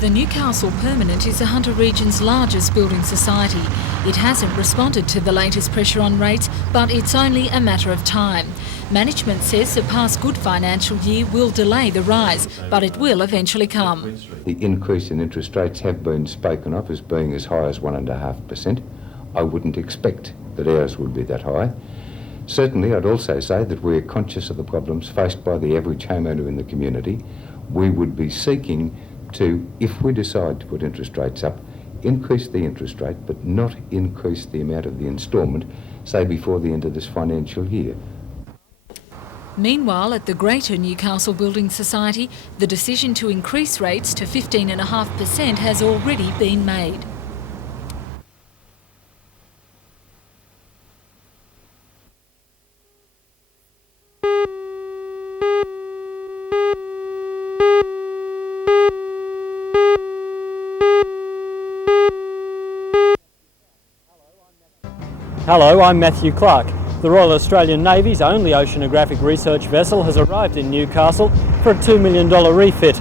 The Newcastle Permanent is the Hunter region's largest building society. It hasn't responded to the latest pressure on rates, but it's only a matter of time. Management says the past good financial year will delay the rise, but it will eventually come. The increase in interest rates have been spoken of as being as high as 1.5%. I wouldn't expect that ours would be that high. Certainly, I'd also say that we're conscious of the problems faced by the average homeowner in the community. We would be seeking to, if we decide to put interest rates up, increase the interest rate but not increase the amount of the instalment, say before the end of this financial year. Meanwhile, at the Greater Newcastle Building Society, the decision to increase rates to 15.5% has already been made. Hello, I'm Matthew Clark. The Royal Australian Navy's only oceanographic research vessel has arrived in Newcastle for a $2 million refit.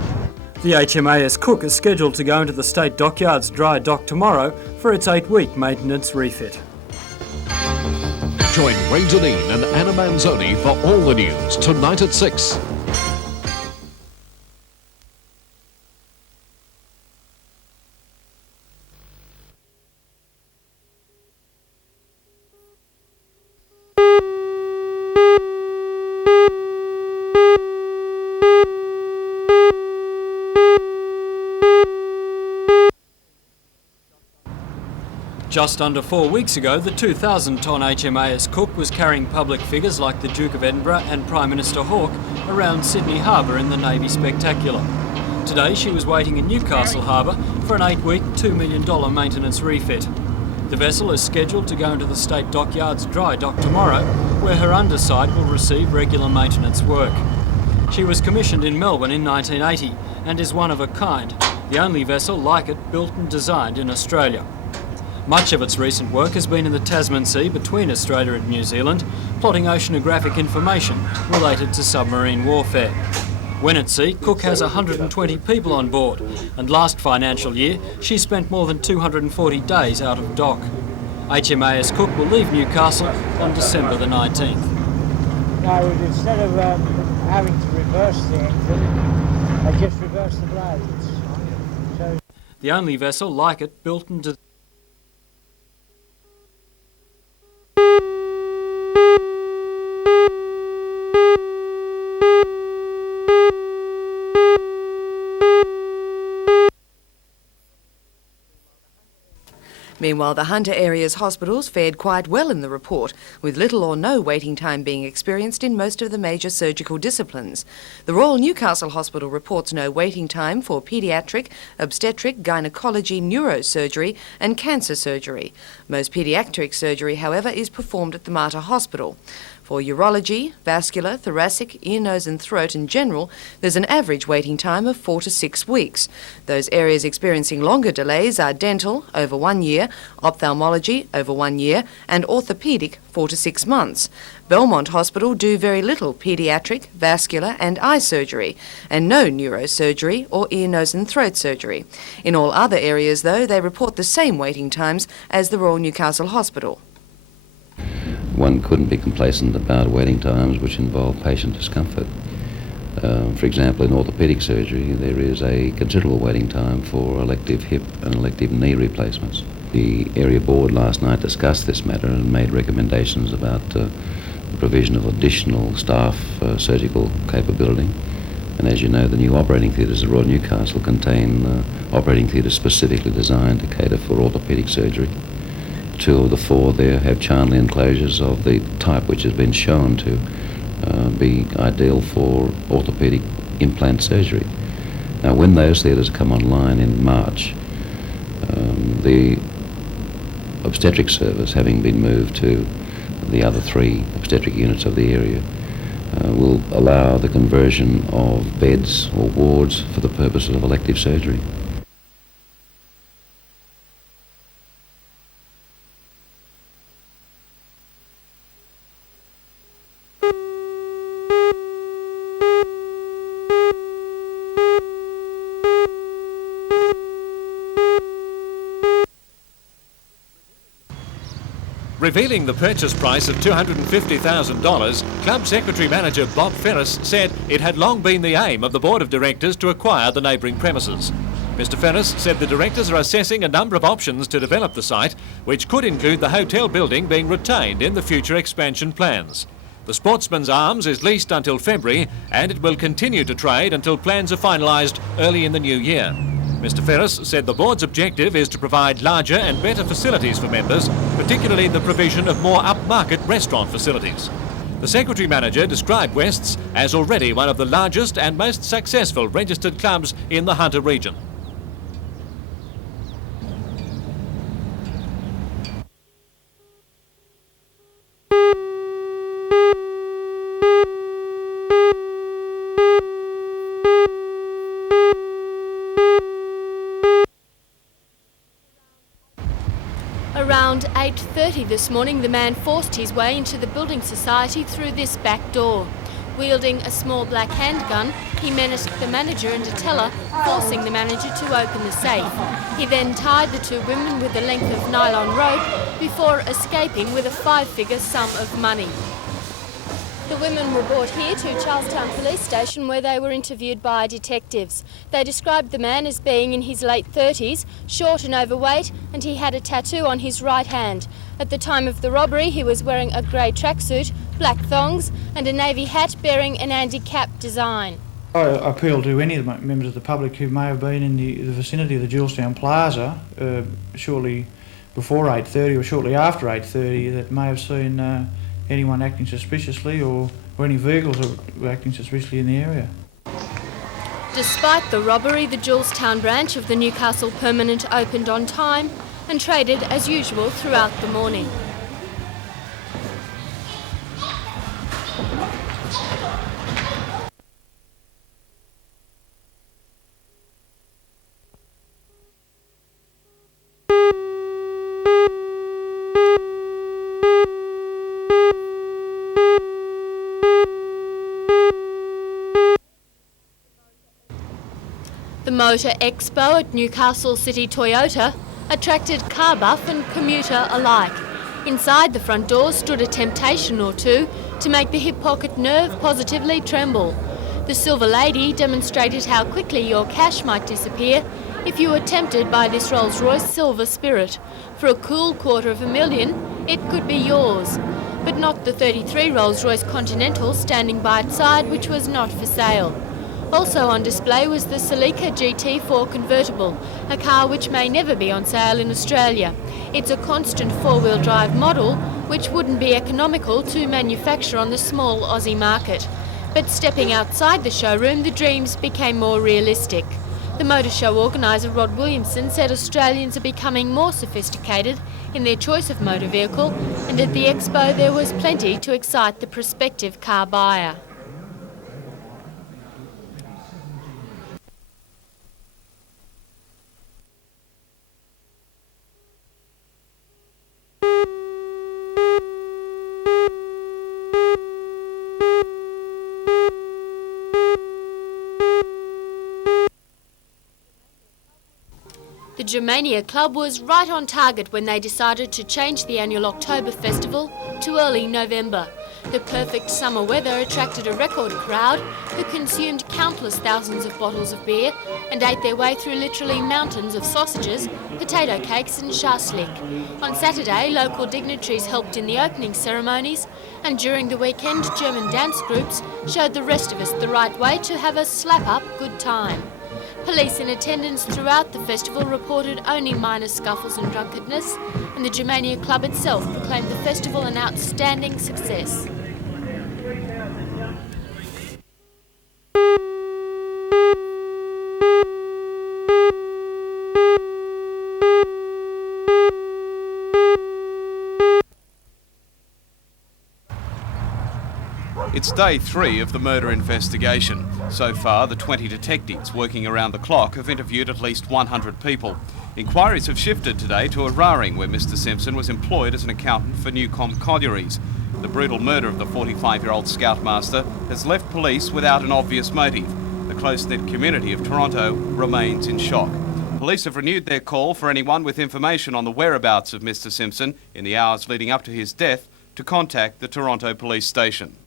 The HMAS Cook is scheduled to go into the State Dockyards dry dock tomorrow for its 8-week maintenance refit. Join Ray Deneen and Anna Manzoni for all the news tonight at 6. Just under 4 weeks ago, the 2,000-tonne HMAS Cook was carrying public figures like the Duke of Edinburgh and Prime Minister Hawke around Sydney Harbour in the Navy Spectacular. Today she was waiting in Newcastle Harbour for an 8-week, $2 million maintenance refit. The vessel is scheduled to go into the State Dockyards dry dock tomorrow, where her underside will receive regular maintenance work. She was commissioned in Melbourne in 1980 and is one of a kind, the only vessel like it built and designed in Australia. Much of its recent work has been in the Tasman Sea between Australia and New Zealand, plotting oceanographic information related to submarine warfare. When at sea, Cook has 120 people on board, and last financial year she spent more than 240 days out of dock. HMAS Cook will leave Newcastle on December the 19th. No, instead of having to reverse the engine, I just reverse the blades. So the only vessel like it built and designed. Meanwhile, the Hunter area's hospitals fared quite well in the report, with little or no waiting time being experienced in most of the major surgical disciplines. The Royal Newcastle Hospital reports no waiting time for paediatric, obstetric, gynaecology, neurosurgery and cancer surgery. Most paediatric surgery, however, is performed at the Mater Hospital. For urology, vascular, thoracic, ear, nose and throat in general, there's an average waiting time of 4 to 6 weeks. Those areas experiencing longer delays are dental, over 1 year, ophthalmology, over 1 year, and orthopaedic, 4 to 6 months. Belmont Hospital do very little paediatric, vascular and eye surgery, and no neurosurgery or ear, nose and throat surgery. In all other areas, though, they report the same waiting times as the Royal Newcastle Hospital. One couldn't be complacent about waiting times which involve patient discomfort. For example, in orthopaedic surgery, there is a considerable waiting time for elective hip and elective knee replacements. The area board last night discussed this matter and made recommendations about the provision of additional staff surgical capability. And as you know, the new operating theatres at Royal Newcastle contain operating theatres specifically designed to cater for orthopaedic surgery. 2 of the 4 there have Charnley enclosures of the type which has been shown to be ideal for orthopaedic implant surgery. Now, when those theatres come online in March, the obstetric service, having been moved to the other 3 obstetric units of the area, will allow the conversion of beds or wards for the purposes of elective surgery. Revealing the purchase price of $250,000, Club Secretary-Manager Bob Ferris said it had long been the aim of the Board of Directors to acquire the neighbouring premises. Mr Ferris said the directors are assessing a number of options to develop the site, which could include the hotel building being retained in the future expansion plans. The Sportsman's Arms is leased until February and it will continue to trade until plans are finalised early in the new year. Mr Ferris said the board's objective is to provide larger and better facilities for members, particularly the provision of more upmarket restaurant facilities. The Secretary-Manager described Wests as already one of the largest and most successful registered clubs in the Hunter region. Around 8:30 this morning, the man forced his way into the building society through this back door. Wielding a small black handgun, he menaced the manager and a teller, forcing the manager to open the safe. He then tied the two women with a length of nylon rope before escaping with a 5-figure sum of money. The women were brought here to Charlestown Police Station where they were interviewed by detectives. They described the man as being in his late 30s, short and overweight, and he had a tattoo on his right hand. At the time of the robbery, he was wearing a grey tracksuit, black thongs, and a navy hat bearing an Andy Cap design. I appeal to any of the members of the public who may have been in the vicinity of the Julesstown Plaza shortly before 8:30 or shortly after 8:30 that may have seen anyone acting suspiciously or any vehicles that were acting suspiciously in the area. Despite the robbery, the Julesstown branch of the Newcastle Permanent opened on time and traded as usual throughout the morning. The Motor Expo at Newcastle City Toyota attracted car buff and commuter alike. Inside the front door stood a temptation or two to make the hip pocket nerve positively tremble. The Silver Lady demonstrated how quickly your cash might disappear if you were tempted by this Rolls-Royce Silver Spirit. For a cool $250,000, it could be yours. But not the 33 Rolls-Royce Continental standing by its side, which was not for sale. Also on display was the Celica GT4 convertible, a car which may never be on sale in Australia. It's a constant four-wheel drive model which wouldn't be economical to manufacture on the small Aussie market. But stepping outside the showroom, the dreams became more realistic. The motor show organiser Rod Williamson said Australians are becoming more sophisticated in their choice of motor vehicle, and at the expo there was plenty to excite the prospective car buyer. The Germania Club was right on target when they decided to change the annual October festival to early November. The perfect summer weather attracted a record crowd who consumed countless thousands of bottles of beer and ate their way through literally mountains of sausages, potato cakes and shashlik. On Saturday, local dignitaries helped in the opening ceremonies, and during the weekend, German dance groups showed the rest of us the right way to have a slap-up good time. Police in attendance throughout the festival reported only minor scuffles and drunkenness, and the Germania Club itself proclaimed the festival an outstanding success. It's day 3 of the murder investigation. So far, the 20 detectives working around the clock have interviewed at least 100 people. Inquiries have shifted today to Araring, where Mr Simpson was employed as an accountant for Newcomb Collieries. The brutal murder of the 45-year-old scoutmaster has left police without an obvious motive. The close-knit community of Toronto remains in shock. Police have renewed their call for anyone with information on the whereabouts of Mr Simpson in the hours leading up to his death to contact the Toronto Police Station.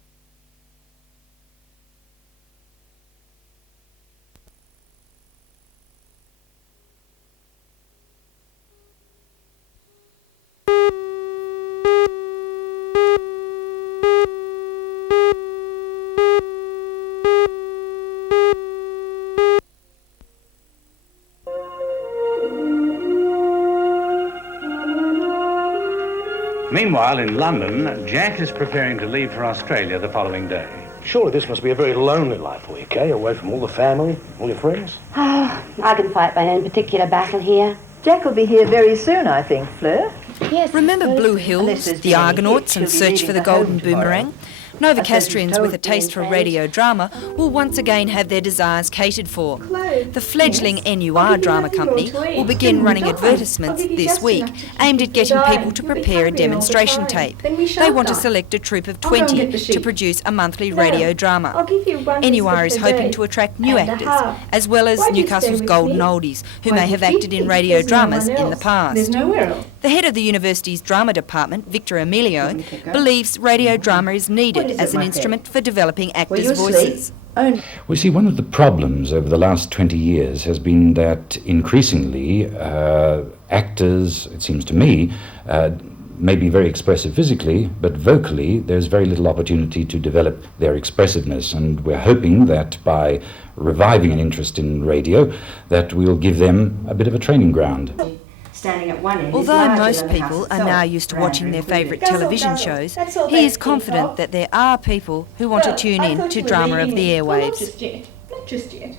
Meanwhile, in London, Jack is preparing to leave for Australia the following day. Surely this must be a very lonely life for you, Kay, away from all the family, all your friends? Oh, I can fight my own particular battle here. Jack will be here very soon, I think, Fleur. Yes. Remember Blue Hills, the Argonauts and Search for the Golden Boomerang? Novocastrians with a taste for radio drama will once again have their desires catered for. The fledgling NUR drama company will begin running advertisements this week aimed at getting people to prepare a demonstration tape. They want to select a troupe of 20 to produce a monthly radio drama. NUR is hoping to attract new actors, as well as Newcastle's golden oldies who may have acted in radio dramas in the past. The head of the university's drama department, Victor Emilio, believes radio drama is needed as an instrument for developing actors' voices. We see one of the problems over the last 20 years has been that increasingly actors, it seems to me, may be very expressive physically, but vocally there's very little opportunity to develop their expressiveness, and we're hoping that by reviving an interest in radio that we'll give them a bit of a training ground. Although most people are now used to watching their favourite television shows, he is confident that there are people who want to tune in to drama of the airwaves. Not just yet.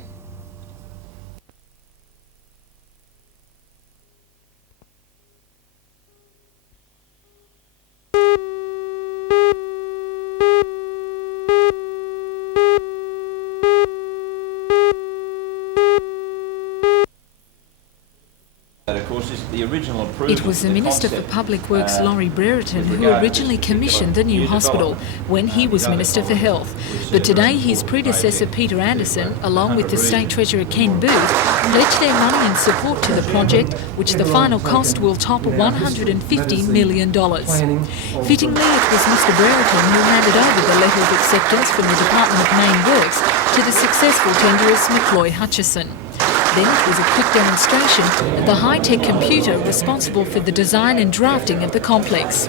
It was the Minister for Public Works, Laurie Brereton, who originally commissioned the new hospital when he was Minister for Health. But today his predecessor, Peter Anderson, along with the State Treasurer, Ken Booth, pledged their money in support to the project, which the final cost will top $150 million. Fittingly, it was Mr Brereton who handed over the letter of acceptance from the Department of Main Works to the successful tenderess McCloy Hutchison. Then it was a quick demonstration of the high-tech computer responsible for the design and drafting of the complex.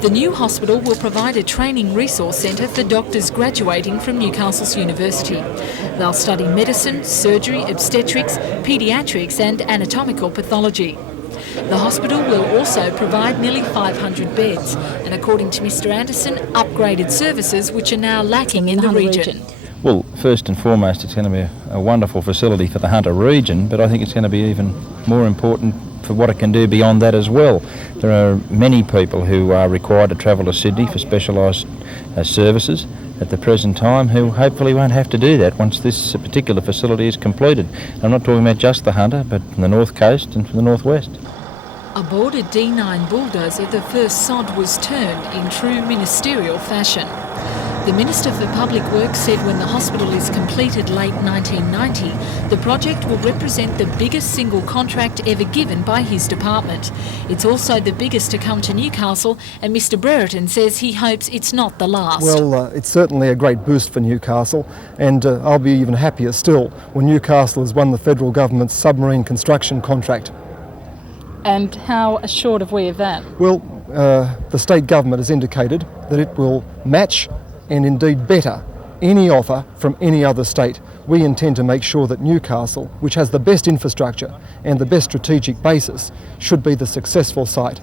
The new hospital will provide a training resource centre for doctors graduating from Newcastle's University. They'll study medicine, surgery, obstetrics, paediatrics and anatomical pathology. The hospital will also provide nearly 500 beds and, according to Mr Anderson, upgraded services which are now lacking in the region. Well, first and foremost, it's going to be a wonderful facility for the Hunter region, but I think it's going to be even more important for what it can do beyond that as well. There are many people who are required to travel to Sydney for specialised services at the present time who hopefully won't have to do that once this particular facility is completed. I'm not talking about just the Hunter, but from the North Coast and from the North West. Aboard a D9 bulldozer, the first sod was turned in true ministerial fashion. The Minister for Public Works said when the hospital is completed late 1990, the project will represent the biggest single contract ever given by his department. It's also the biggest to come to Newcastle, and Mr Brereton says he hopes it's not the last. Well, it's certainly a great boost for Newcastle, and I'll be even happier still when Newcastle has won the federal government's submarine construction contract. And how assured are we of that? Well, the state government has indicated that it will match and indeed better any offer from any other state. We intend to make sure that Newcastle, which has the best infrastructure and the best strategic basis, should be the successful site.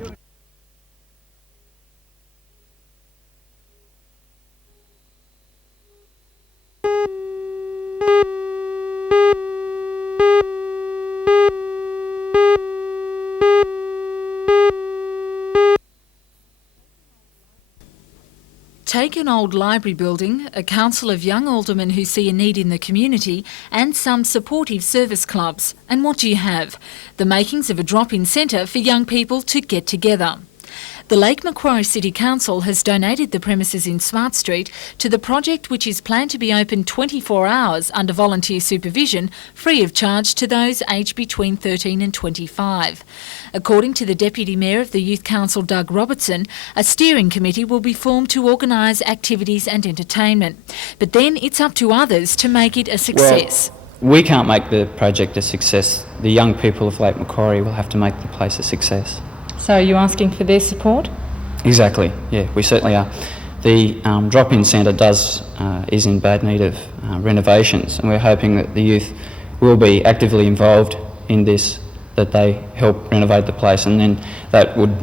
Take an old library building, a council of young aldermen who see a need in the community, and some supportive service clubs. And what do you have? The makings of a drop-in centre for young people to get together. The Lake Macquarie City Council has donated the premises in Smart Street to the project, which is planned to be open 24 hours under volunteer supervision, free of charge to those aged between 13 and 25. According to the Deputy Mayor of the Youth Council, Doug Robertson, a steering committee will be formed to organise activities and entertainment. But then it's up to others to make it a success. Well, we can't make the project a success. The young people of Lake Macquarie will have to make the place a success. So are you asking for their support? Exactly, yeah, we certainly are. The drop-in centre is in bad need of renovations, and we're hoping that the youth will be actively involved in this, that they help renovate the place, and then that would,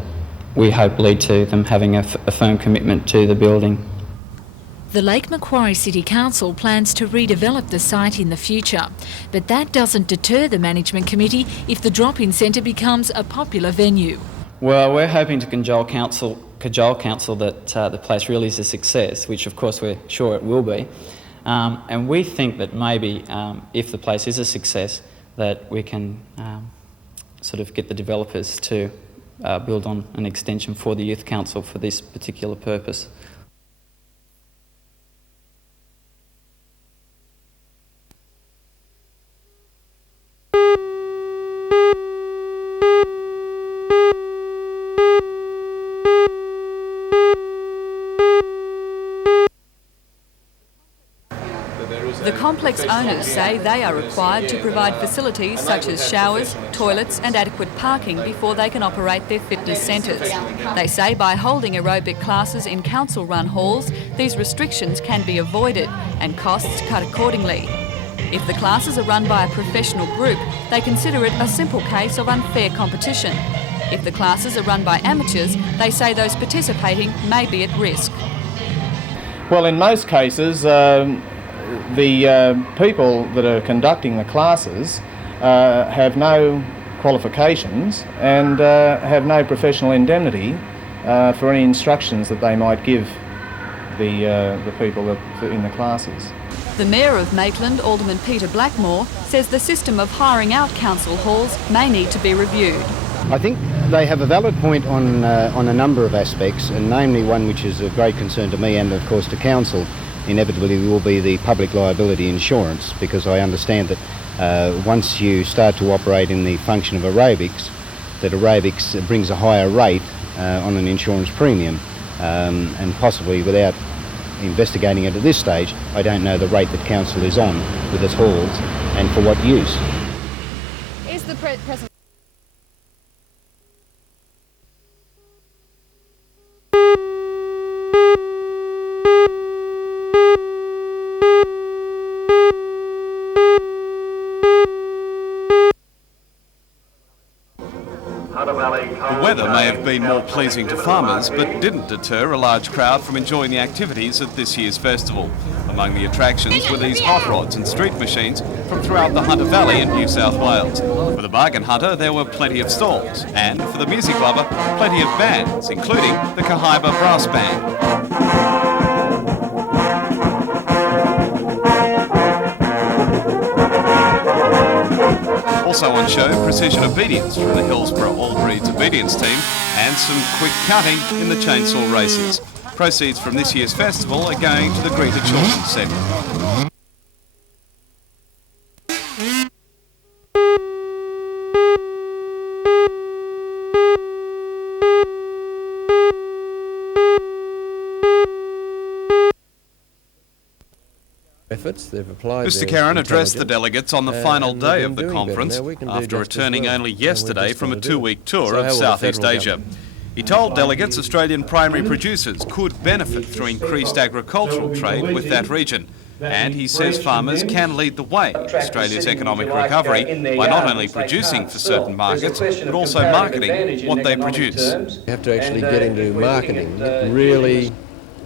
we hope, lead to them having a firm commitment to the building. The Lake Macquarie City Council plans to redevelop the site in the future, but that doesn't deter the management committee if the drop-in centre becomes a popular venue. Well, we're hoping to cajole council that the place really is a success, which of course we're sure it will be. And we think that maybe if the place is a success, that we can sort of get the developers to build on an extension for the Youth Council for this particular purpose. The complex owners say they are required to provide facilities such as showers, toilets and adequate parking before they can operate their fitness centres. They say by holding aerobic classes in council-run halls, these restrictions can be avoided and costs cut accordingly. If the classes are run by a professional group, they consider it a simple case of unfair competition. If the classes are run by amateurs, they say those participating may be at risk. Well, in most cases, the people that are conducting the classes have no qualifications and have no professional indemnity for any instructions that they might give the people that are in the classes. The Mayor of Maitland, Alderman Peter Blackmore, says the system of hiring out council halls may need to be reviewed. I think they have a valid point on a number of aspects, and namely one which is of great concern to me and of course to council inevitably will be the public liability insurance, because I understand that once you start to operate in the function of aerobics, that aerobics brings a higher rate on an insurance premium, and possibly without investigating it at this stage, I don't know the rate that council is on with its halls and for what use. Is the present The weather may have been more pleasing to farmers, but didn't deter a large crowd from enjoying the activities at this year's festival. Among the attractions were these hot rods and street machines from throughout the Hunter Valley in New South Wales. For the bargain hunter, there were plenty of stalls, and for the music lover, plenty of bands, including the Kahaiba Brass Band. Also on show, precision obedience from the Hillsborough All Breeds obedience team and some quick cutting in the chainsaw races. Proceeds from this year's festival are going to the Greta Children's Centre. Mr Caron addressed the delegates on the final day of the conference after returning only yesterday from a 2-week tour of Southeast Asia. He told delegates Australian primary producers could benefit through increased agricultural trade with that region. And he says farmers can lead the way in Australia's economic recovery by not only producing for certain markets, but also marketing what they produce. You have to actually get into marketing, really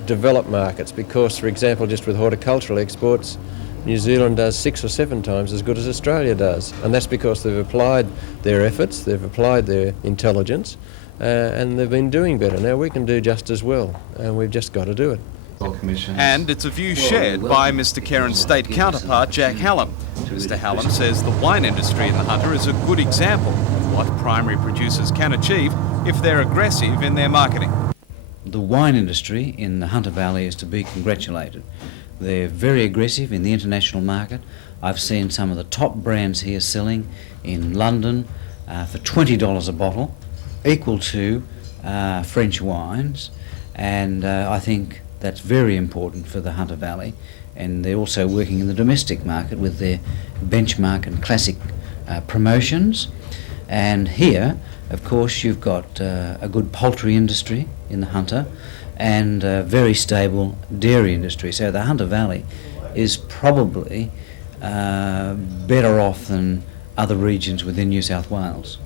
develop markets, because, for example, just with horticultural exports, New Zealand does 6 or 7 times as good as Australia does, and that's because they've applied their efforts, they've applied their intelligence, and they've been doing better. Now we can do just as well, and we've just got to do it. And it's a view shared by Mr Caron's state counterpart, Jack Hallam. Mr Hallam says the wine industry in the Hunter is a good example of what primary producers can achieve if they're aggressive in their marketing. The wine industry in the Hunter Valley is to be congratulated. They're very aggressive in the international market. I've seen some of the top brands here selling in London for $20 a bottle, equal to French wines, and I think that's very important for the Hunter Valley. And they're also working in the domestic market with their benchmark and classic promotions. And here, of course, you've got a good poultry industry in the Hunter and a very stable dairy industry. So the Hunter Valley is probably better off than other regions within New South Wales.